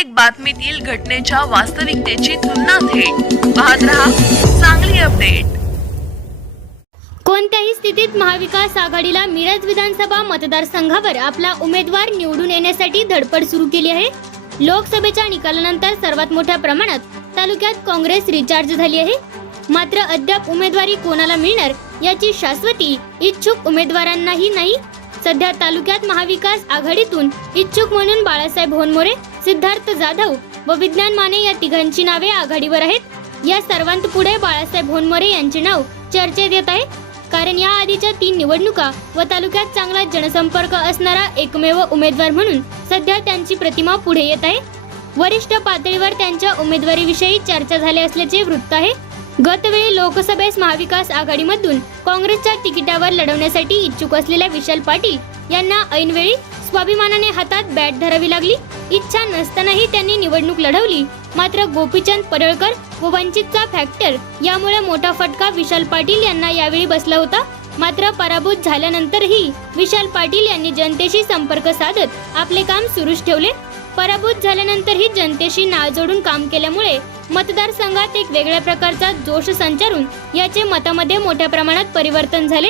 प्रत्येक बातमीतील घटनेच्या वास्तविकतेची तुलना थेट. पाहत रहा चांगली अपडेट कोणत्याही स्थितीत महाविकास आघाडीला मिरज विधानसभा मतदारसंघावर आपला उमेदवार निवडून येण्यासाठी धडपड सुरू केली आहे. लोकसभेच्या निकालानंतर सर्वात मोठ्या प्रमाणात तालुक्यात काँग्रेस रिचार्ज झाली आहे. मात्र अद्याप उमेदवारी कोणाला मिळणार याची शाश्वती इच्छुक उमेदवारांनाही नाही. सध्या तालुक्यात महाविकास आघाडीतून इच्छुक म्हणून बाळासाहेब होनमोरे सिद्धार्थ जाधव व विज्ञान माने या तिघांची नावे आघाडीवर आहेत. या सर्वांत पुढे बाळासाहेब होनमोरे यांचे नाव चर्चेत येत आहे. कारण या आधीच्या तीन निवडणुका व तालुक्यात चांगला जनसंपर्क असणारा एकमेव उमेदवार म्हणून सध्या त्यांची प्रतिमा पुढे येत आहे. वरिष्ठ पातळीवर त्यांच्या उमेदवारीविषयी चर्चा झाली असल्याचे वृत्त आहे. गतवेळी लोकसभेस महाविकास आघाडीमधून काँग्रेसच्या तिकिटावर लढवण्यासाठी इच्छुक असलेल्या विशाल पाटील यांना ऐनवेळी स्वाभिमानाने हातात बॅट धरावी लागली. इच्छा नसतानाही त्यांनी निवडणूक लढवली. मात्र गोपीचंद पडळकर व वंचितचा फॅक्टर यामुळे मोठा फटका विशाल पाटील यांना यावेळी बसला होता. मात्र पराभूत झाल्यानंतरही विशाल पाटील यांनी जनतेशी संपर्क साधत आपले काम सुरूच ठेवले. पराभूत झाल्यानंतरही जनतेशी नाळ जोडून काम केल्यामुळे मतदारसंघात एक वेगळ्या प्रकारचा जोश संचारून याचे मतामध्ये मोठ्या प्रमाणात परिवर्तन झाले.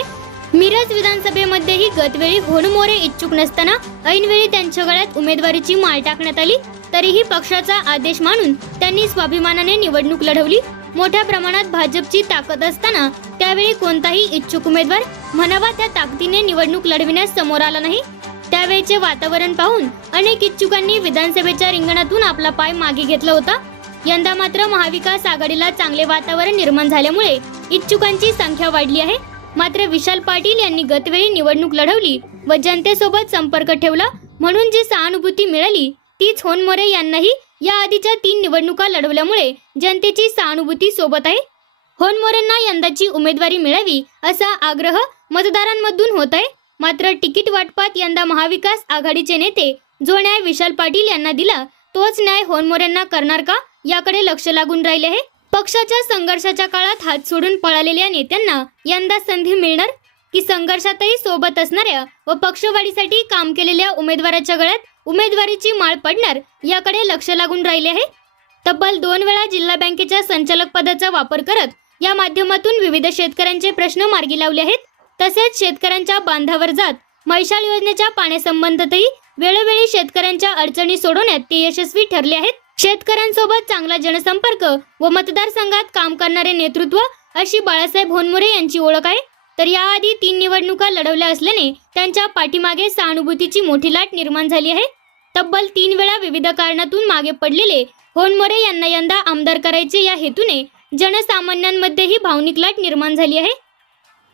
मिरज विधानसभेमध्येही गतवेळी होनमोरे इच्छुक नसताना ऐनवेळी त्यांच्या गळ्यात उमेदवारीची माळ टाकण्यात आली. तरीही पक्षाचा आदेश मानून त्यांनी स्वाभिमानाने निवडणूक लढवली. मोठ्या प्रमाणात भाजपची ताकद असताना त्यावेळी कोणताही इच्छुक उमेदवार म्हणावा त्या ताकदीने निवडणूक लढविण्यास समोर आला नाही. त्यावेळचे वातावरण पाहून अनेक इच्छुकांनी विधानसभेच्या रिंगणातून आपला पाय मागे घेतला होता. यंदा मात्र महाविकास आघाडीला चांगले वातावरण निर्माण झाल्यामुळे इच्छुकांची संख्या वाढली आहे. मात्र विशाल पाटील यांनी गतवेळी निवडणूक लढवली व जनतेसोबत संपर्क ठेवला. म्हणून जी सहानुभूती मिळाली तीच होनमोरे यांनाही या आधीच्या तीन निवडणुका लढवल्यामुळे जनतेची सहानुभूती सोबत आहे. होनमोरेंना यंदाची उमेदवारी मिळावी असा आग्रह मतदारांमधून होत आहे. मात्र तिकीट वाटपात यंदा महाविकास आघाडीचे नेते जो न्याय विशाल पाटील यांना दिला तोच न्याय होनमोरेंना करणार का? याकडे लक्ष लागून राहिले आहे. पक्षाच्या संघर्षाच्या काळात हात सोडून पळालेल्या नेत्यांना यंदा संधी मिळणार? की संघर्षातही सोबत असणाऱ्या व पक्षवाढीसाठी काम केलेल्या उमेदवाराच्या गळ्यात उमेदवारीची माळ पडणार याकडे लक्ष लागून राहिले आहे. तब्बल दोन वेळा जिल्हा बँकेच्या संचालक पदाचा वापर करत या माध्यमातून विविध शेतकऱ्यांचे प्रश्न मार्गी लावले आहेत. तसेच शेतकऱ्यांच्या बांधावर जात मैशाळ योजनेच्या पाण्यासंबंधातही वेळोवेळी शेतकऱ्यांच्या अडचणी सोडवण्यात ते यशस्वी ठरले आहेत. शेतकऱ्यांसोबत चांगला जनसंपर्क व मतदारसंघात काम करणारे नेतृत्व अशी बाळासाहेब होनमोरे यांची ओळख आहे. तर याआधी तीन निवडणुका लढवल्या असल्याने त्यांच्या पाठीमागे सहानुभूतीची मोठी लाट निर्माण झाली आहे. तब्बल तीन वेळा विविध कारणातून मागे पडलेले होनमोरे यांना यंदा आमदार करायचे या हेतूने जनसामान्यांमध्येही भावनिक लाट निर्माण झाली आहे.